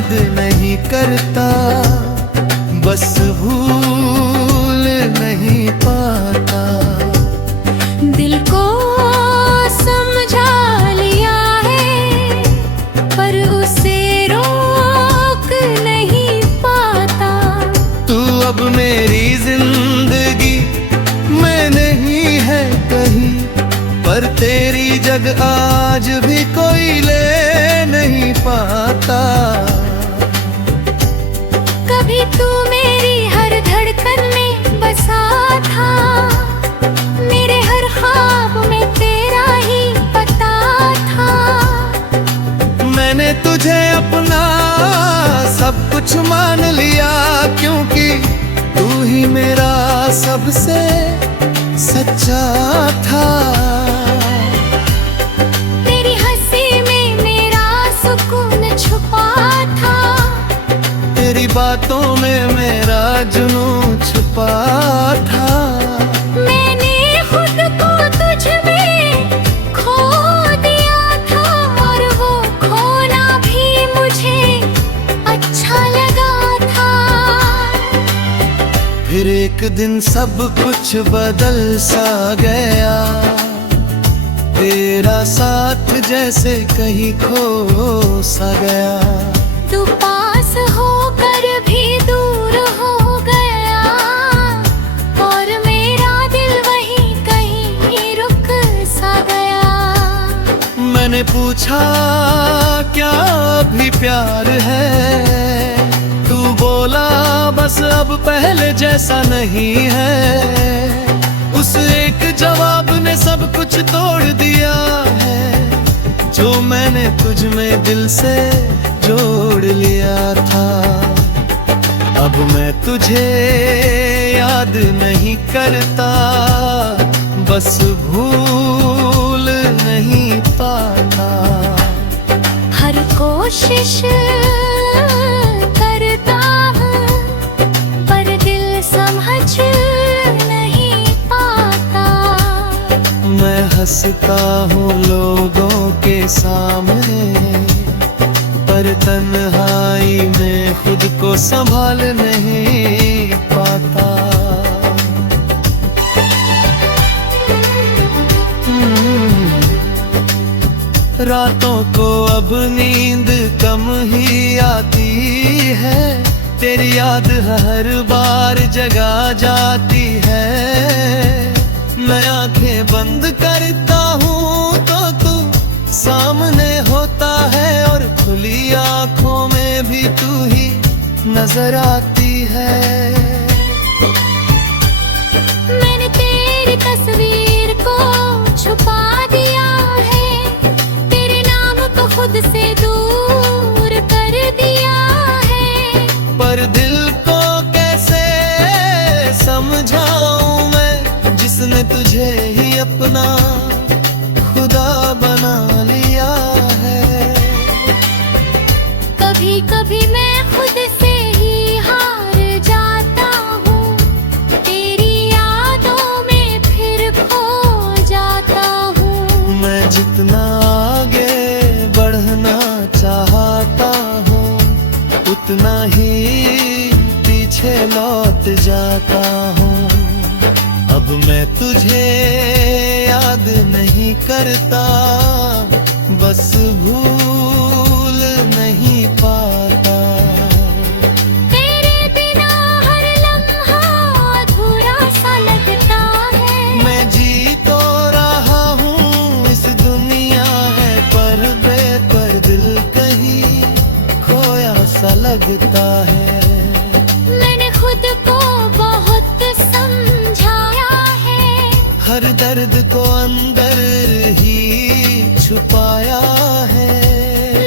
याद नहीं करता, बस भूल नहीं पाता। दिल को समझा लिया है पर उसे रोक नहीं पाता। तू अब मेरी जिंदगी में नहीं है कहीं, पर तेरी जगह आज भी कोई ले नहीं पाता। कभी तू मेरी हर धड़कन में बसा था, मेरे हर ख्वाब में तेरा ही पता था। मैंने तुझे अपना सब कुछ मान लिया, क्योंकि तू ही मेरा सबसे सच्चा था। तेरी हंसी में मेरा सुकून छुपा था, तेरी बातों में मेरा जुनून छुपा था। मैंने खुद को तुझ में खो दिया था, और वो खोना भी मुझे अच्छा लगा था। फिर एक दिन सब कुछ बदल सा गया, तेरा साथ जैसे कहीं खो सा गया। तू पास होकर भी दूर हो गया, और मेरा दिल वहीं कहीं रुक सा गया। मैंने पूछा क्या अभी प्यार है, तू बोला बस अब पहले जैसा नहीं है। उस एक जवाब ने सब कुछ तोड़ दिया है, जो मैंने तुझ में दिल से जोड़ लिया था। अब मैं तुझे याद नहीं करता, बस भूल नहीं पाता। हर कोशिश करता हूँ पर दिल समझ नहीं पाता। मैं हंसता हूँ लोगों के सामने, पर तन्हाई में खुद को संभाल नहीं पाता। रातों को अब नींद कम ही आती है, तेरी याद हर बार जगा जाती है। मैं आंखें बंद करता हूँ तो तू सामने होता है, और खुली आंखों में भी तू ही नजर आती है। मैंने तेरी तस्वीर को छुपा दिया है, तेरे नाम को खुद से दूर कर दिया है। पर दिल को कैसे समझाऊं मैं, जिसने तुझे ही अपना खुदा बना लिया है। कभी कभी मैं खुद से ही हार जाता हूँ, तेरी यादों में फिर खो जाता हूँ। मैं जितना आगे बढ़ना चाहता हूँ, उतना ही पीछे लौट जाता हूँ। अब मैं तुझे याद नहीं करता, बस भूल नहीं पाता। तेरे बिना हर लम्हा अधूरा सा लगता है। मैं जी तो रहा हूँ इस दुनिया है, पर दिल कहीं खोया सा लगता है। मैंने खुद को बहुत समझाया है, हर दर्द को अंदर ही छुपाया है।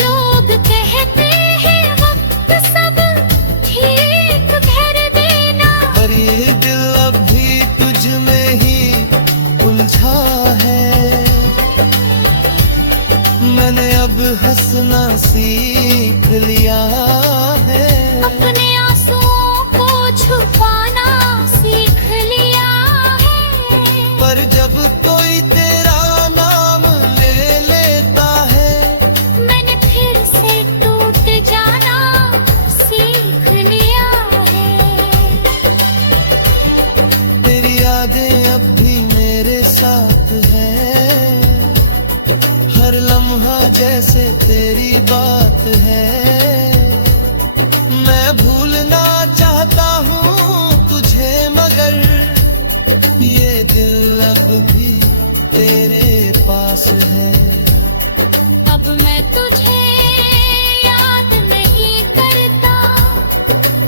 लोग कहते हैं वक्त सब ठीक कर देना, पर ये दिल अब भी तुझ में ही उलझा है। मैंने अब हंसना सीख लिया है, अपने आंसुओं को छुपाना सीख लिया है। पर जब कोई तेरा नाम ले लेता है, मैंने फिर से टूट जाना लम्हा जैसे तेरी बात है। मैं भूलना चाहता हूँ तुझे मगर ये दिल अब भी तेरे पास है। अब मैं तुझे याद नहीं करता,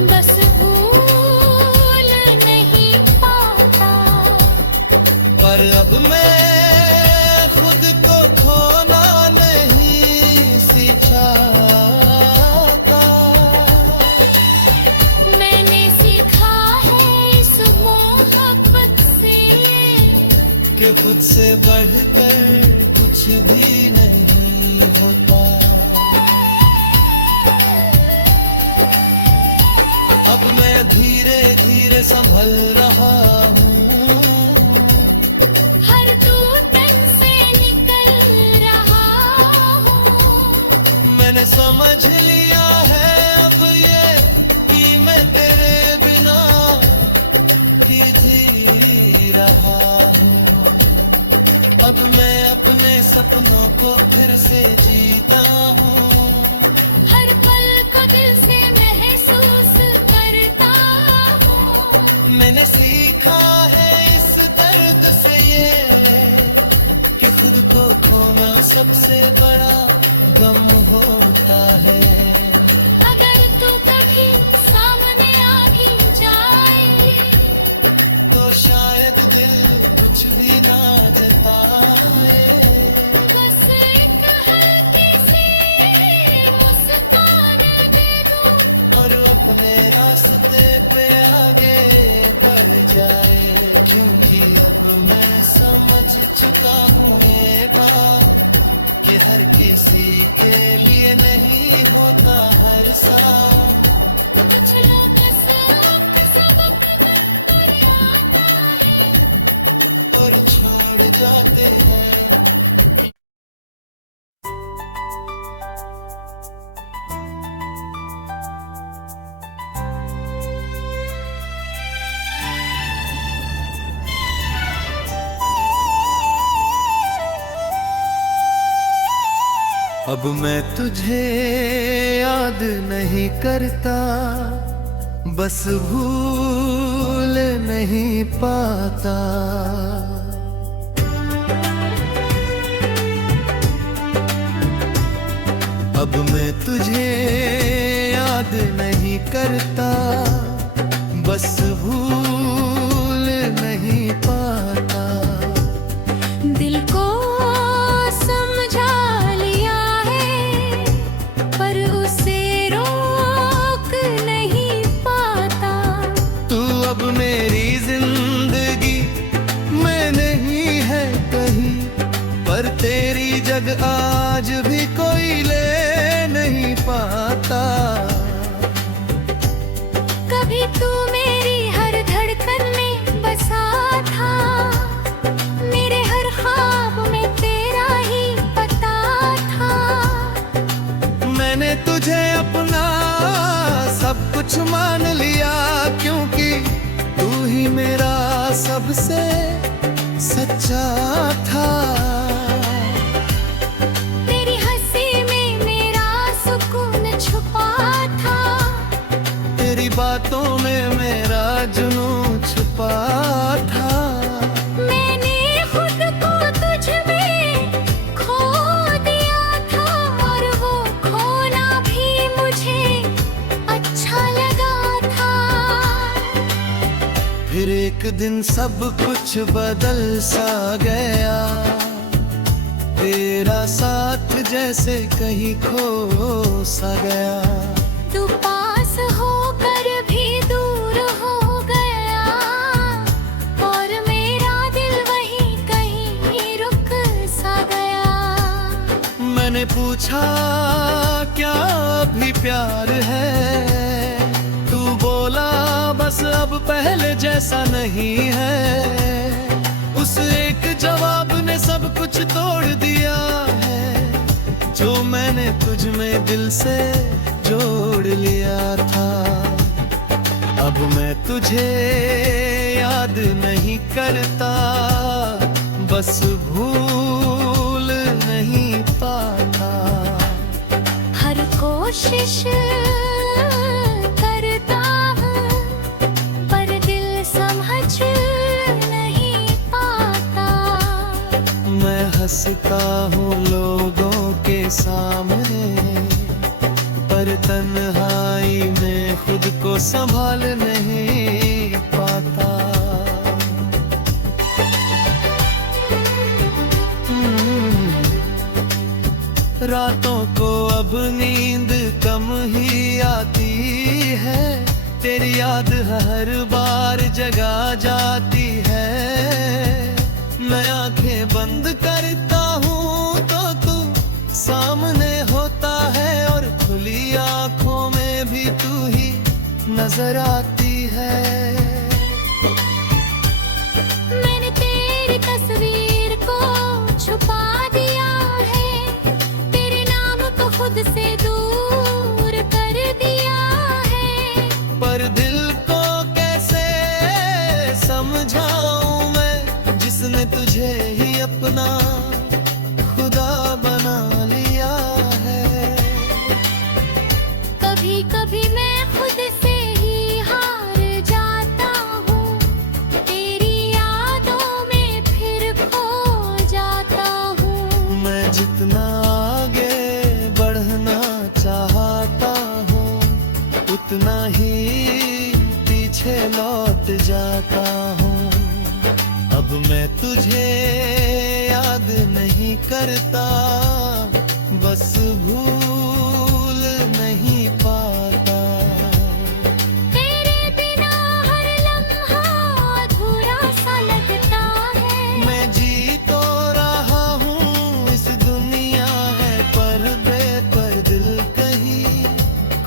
बस भूल नहीं पाता। पर अब मैं खुद को खोना नहीं सीखा। मैंने सीखा है इस मोहब्बत से कि खुद से बढ़कर कुछ भी नहीं होता। अब मैं धीरे धीरे संभल रहा हूँ, हर टूटन से निकल रहा हूँ। मैंने समझ लिया है अब ये कि मैं तेरे बिना ही जी रहा हूँ। अब मैं अपने सपनों को फिर से जीता हूँ, हर पल को दिल से महसूस करता हूँ। मैंने सीखा है इस दर्द से ये कि खुद को खोना सबसे बड़ा गम होता है। अगर तू कभी सामने आ भी जाए तो शायद दिल कुछ भी ना जताए। बस एक हल्की सी मुस्कान दे दूं और अपने रास्ते पे आगे बढ़ जाए। क्योंकि अब मैं समझ चुका हूँ ये बात कि हर किसी के लिए नहीं होता हर साथ। कुछ लोग सबक पर आता है और छोड़ जाते हैं। अब मैं तुझे याद नहीं करता, बस भूल नहीं पाता। अब मैं तुझे याद नहीं करता, बस भूल नहीं पाता। दिल को समझा लिया है पर उसे रोक नहीं पाता। तू अब मेरी जिंदगी में नहीं है कहीं, पर तेरी जगह आज भी कोई ले नहीं पाता। कभी तू मेरी हर धड़कन में बसा था, मेरे हर ख्वाब में तेरा ही पता था। मैंने तुझे अपना सब कुछ मान लिया, क्योंकि तू ही मेरा सबसे सच्चा था। तेरी हंसी में मेरा सुकून छुपा था, तेरी बातों में मेरा जुनून छुपा था। मैंने खुद को तुझ में खो दिया था, और वो खोना भी मुझे अच्छा लगा था। फिर एक दिन सब कुछ बदल सा गया, तेरा साथ जैसे कहीं खो सा गया। तू पास होकर भी दूर हो गया, और मेरा दिल वहीं कहीं रुक सा गया। मैंने पूछा क्या अभी प्यार है, तू बोला बस अब पहले जैसा नहीं है। उस एक जवाब ने सब कुछ तोड़ दिया है, जो मैंने तुझ में दिल से जोड़ लिया था। अब मैं तुझे याद नहीं करता, बस भूल नहीं पाता। कोशिश करता हूँ, पर दिल समझ नहीं पाता। मैं हंसता हूँ लोगों के सामने, पर तन्हाई में खुद को संभाल नहीं पाता। रातों को अब नींद कम ही आती है, तेरी याद हर बार जगा जाती है। मैं आंखें बंद करता हूँ तो तू सामने होता है, और खुली आंखों में भी तू ही नजर आती है। मैंने तेरी तस्वीर को छुपा दिया है, तेरे नाम को खुद से दूर कर दिया है। पर दिल को कैसे समझाऊं मैं, जिसने तुझे ही अपना खुदा बना लिया है। कभी कभी मैं खुद से ही हार जाता हूँ, तेरी यादों में फिर खो जाता हूँ। मैं जितना आगे बढ़ना चाहता हूँ, उतना ही पीछे लौट जाता हूँ। अब मैं तुझे याद नहीं करता, बस भूल नहीं पाता। तेरे बिना हर लम्हा अधूरा सा लगता है। मैं जी तो रहा हूँ, इस दुनिया है पर्दे पर, दिल कहीं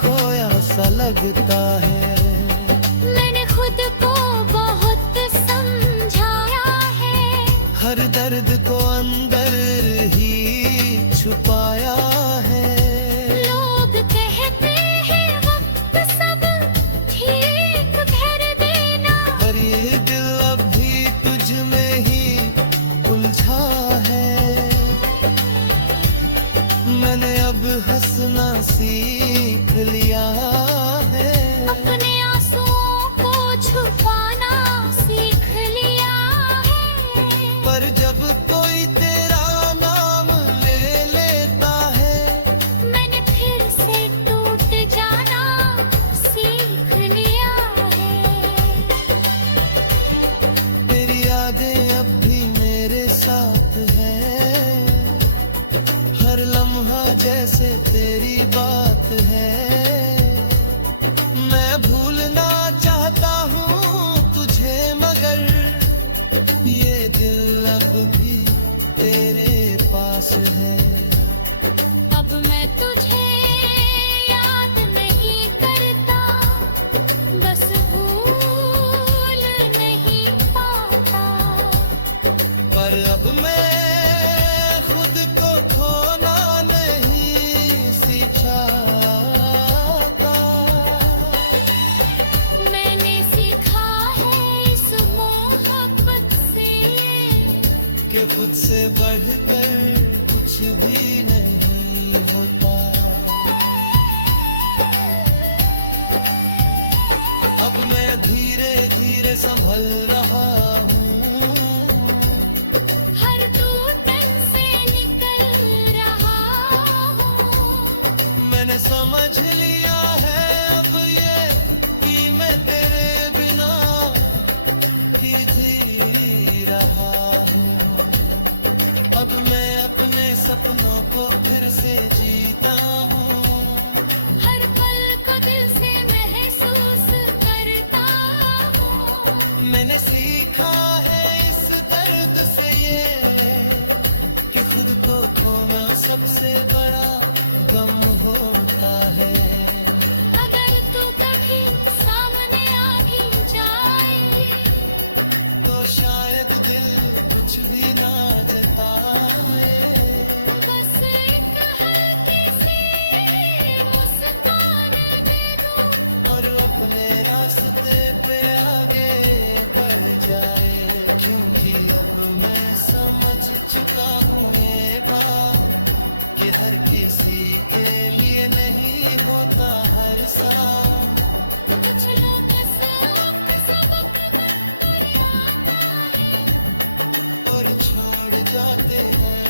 खोया सा लगता है। मैंने खुद को बहुत समझाया है, हर दर्द को अंदर ही छुपाया है। लोग कहते हैं वक्त सब ठीक कर देना, पर ये दिल अब भी तुझ में ही उलझा है। मैंने अब हंसना सीख लिया है, अपने आंसुओं को छुपाना सीख लिया है। पर जब कोई तेरा नाम ले लेता है, मैंने फिर से टूट जाना सीख लिया है। तेरी यादें अब भी मेरे साथ है, हर लम्हा जैसे तेरी बात है। मैं भूलना चाहता हूँ तुझे, मगर ये दिल अब भी तेरे पास है। अब मैं तुझे याद नहीं करता, बस भूल नहीं पाता। पर अब मैं खुद को खोना नहीं सीखा। मैंने सीखा है इस मोहब्बत से, कि खुद से बढ़कर कुछ भी नहीं होता। अब मैं धीरे धीरे संभल रहा हूँ, हर टूटन से निकल रहा हूँ। मैंने समझ लिया है अब ये कि मैं तेरे बिना ही जी रहा हूँ। अब मैं अपने सपनों को फिर से जीता हूँ, हर पल को दिल से महसूस करता हूँ। मैंने सीखा है इस दर्द से ये, कि खुद को खोना सबसे बड़ा गम होता है। अगर तू कभी सामने आ भी जाए, तो शायद दिल कुछ भी ना जताए। बस एक हल्की सी मुस्कान दे दो, और अपने रास्ते पे आगे बढ़ जाए। क्योंकि अब मैं समझ चुका हूँ ये बात, कि हर किसी के लिए नहीं होता हर साल। कुछ लोग सबक पर आता है और छोड़ जाते हैं।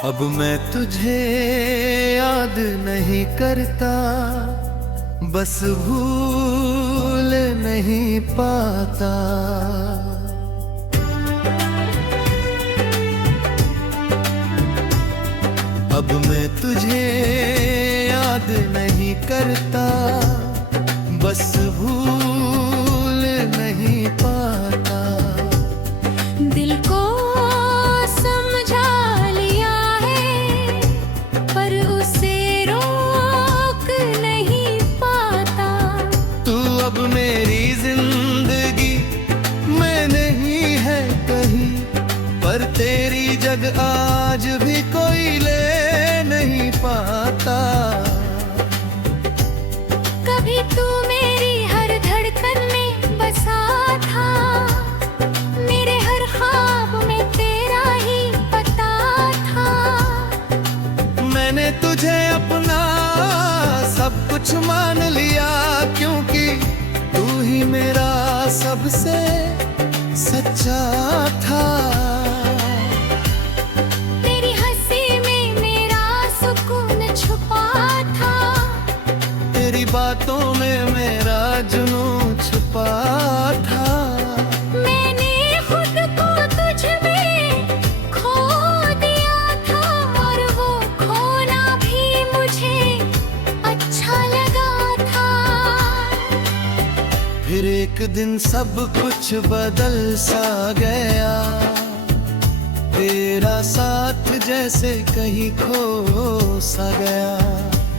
अब मैं तुझे याद नहीं करता, बस भूल नहीं पाता। अब मैं तुझे याद नहीं करता, बस भूल नहीं पाता। दिल को समझा लिया है पर उसे रोक नहीं पाता। तू अब मेरी जिंदगी में नहीं है कहीं, पर तेरी जगह आज भी कोई ले नहीं पाता। कभी तू मेरी हर धड़कन में बसा था, मेरे हर ख्वाब में तेरा ही पता था। मैंने तुझे अपना सब कुछ मान लिया, क्योंकि तू ही मेरा सबसे सच्चा था। तेरी हंसी में मेरा सुकून छुपा था, तेरी बातों में मेरा जुनून छुपा था। मैंने खुद को तुझ में खो दिया था, और वो खोना भी मुझे अच्छा लगा था। फिर एक दिन सब कुछ बदल सा गया, तेरा साथ जैसे कहीं खो सा गया।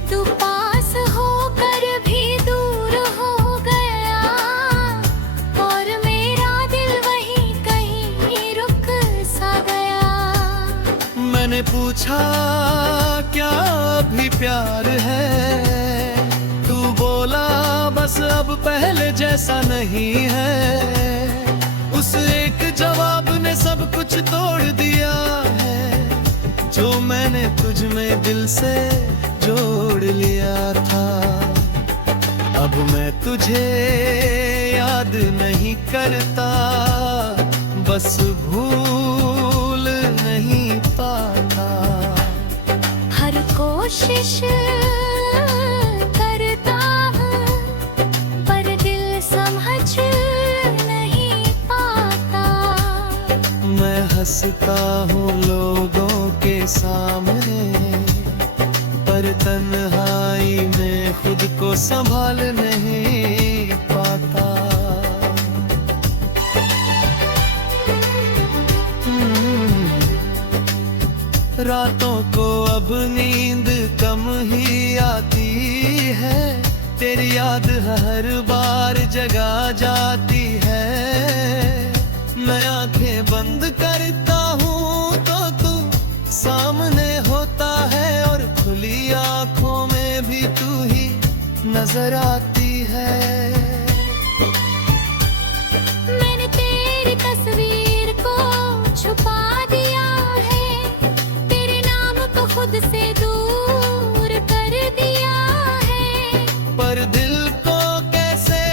तू पास होकर भी दूर हो गया, और मेरा दिल वहीं कहीं रुक सा गया। मैंने पूछा क्या अभी प्यार है, तू बोला बस अब पहले जैसा नहीं है। उस एक जवाब ने सब कुछ तोड़ दिया है, जो मैंने तुझ में दिल से जोड़ लिया था। अब मैं तुझे याद नहीं करता, बस भूल नहीं पाता। हर कोशिश करता हूँ पर दिल समझ नहीं पाता। मैं हंसता हूँ लोगों के सामने, पर तन्हाई में खुद को संभाल नहीं पाता। रातों को अब नींद कम ही आती है, तेरी याद हर बार जगा जाती है। मैं आंखें बंद करता हूँ तो तू सामने होता है, और खुली आंखों में भी तू ही नजर आती है। मैंने तेरी तस्वीर को छुपा दिया है, तेरे नाम को खुद से दूर कर दिया है। पर दिल को कैसे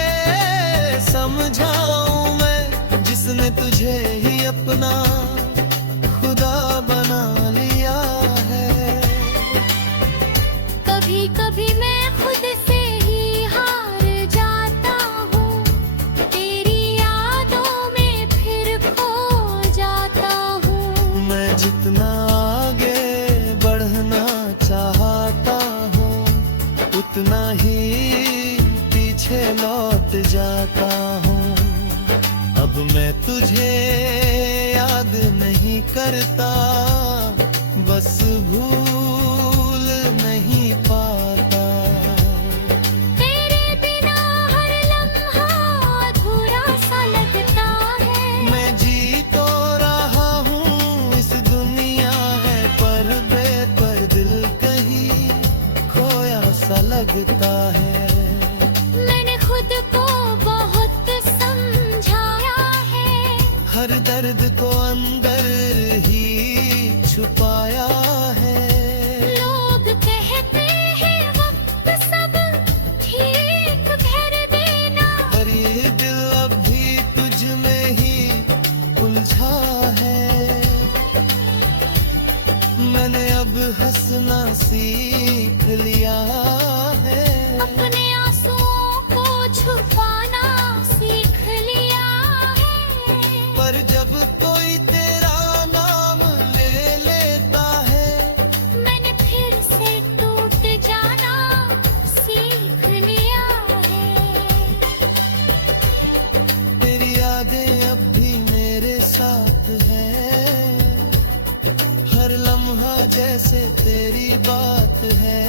समझाऊं मैं, जिसने तुझे ही अपना खुदा बना लिया है। कभी कभी मैं खुद से ही हार जाता हूँ, तेरी यादों में फिर खो जाता हूँ। मैं जितना आगे बढ़ना चाहता हूँ, उतना ही पीछे लौट जाता हूँ। अब मैं तुझे याद नहीं करता, बस भूल नहीं पाता। तेरे बिना हर लम्हा अधूरा सा लगता है। मैं जी तो रहा हूँ, इस दुनिया है हर दर्द को अंदर ही छुपाया है। लोग कहते हैं वक्त सब ठीक कर देना, पर ये दिल अब भी तुझ में ही उलझा है। मैंने अब हंसना सीख लिया है, अपने आंसुओं को छुपाना सीख लिया है। पर जब कोई तेरा नाम ले लेता है, मैंने फिर से टूट जाना सीख लिया है। तेरी यादें अब भी मेरे साथ है, हर लम्हा जैसे तेरी बात है।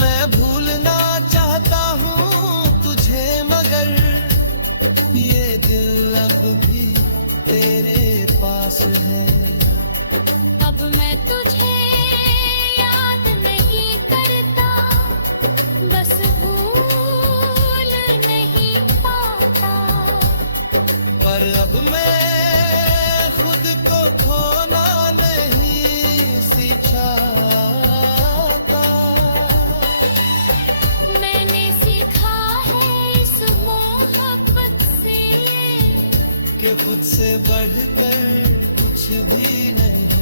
मैं भूलना चाहता हूँ तुझे, मगर ये दिल अब भी तेरे पास है। अब मैं तुझे याद नहीं करता, बस भूल नहीं पाता। पर अब मैं खुद को खोना नहीं सिखाता। मैंने सीखा है इस मोहब्बत से कि खुद से बढ़कर कुछ भी नहीं।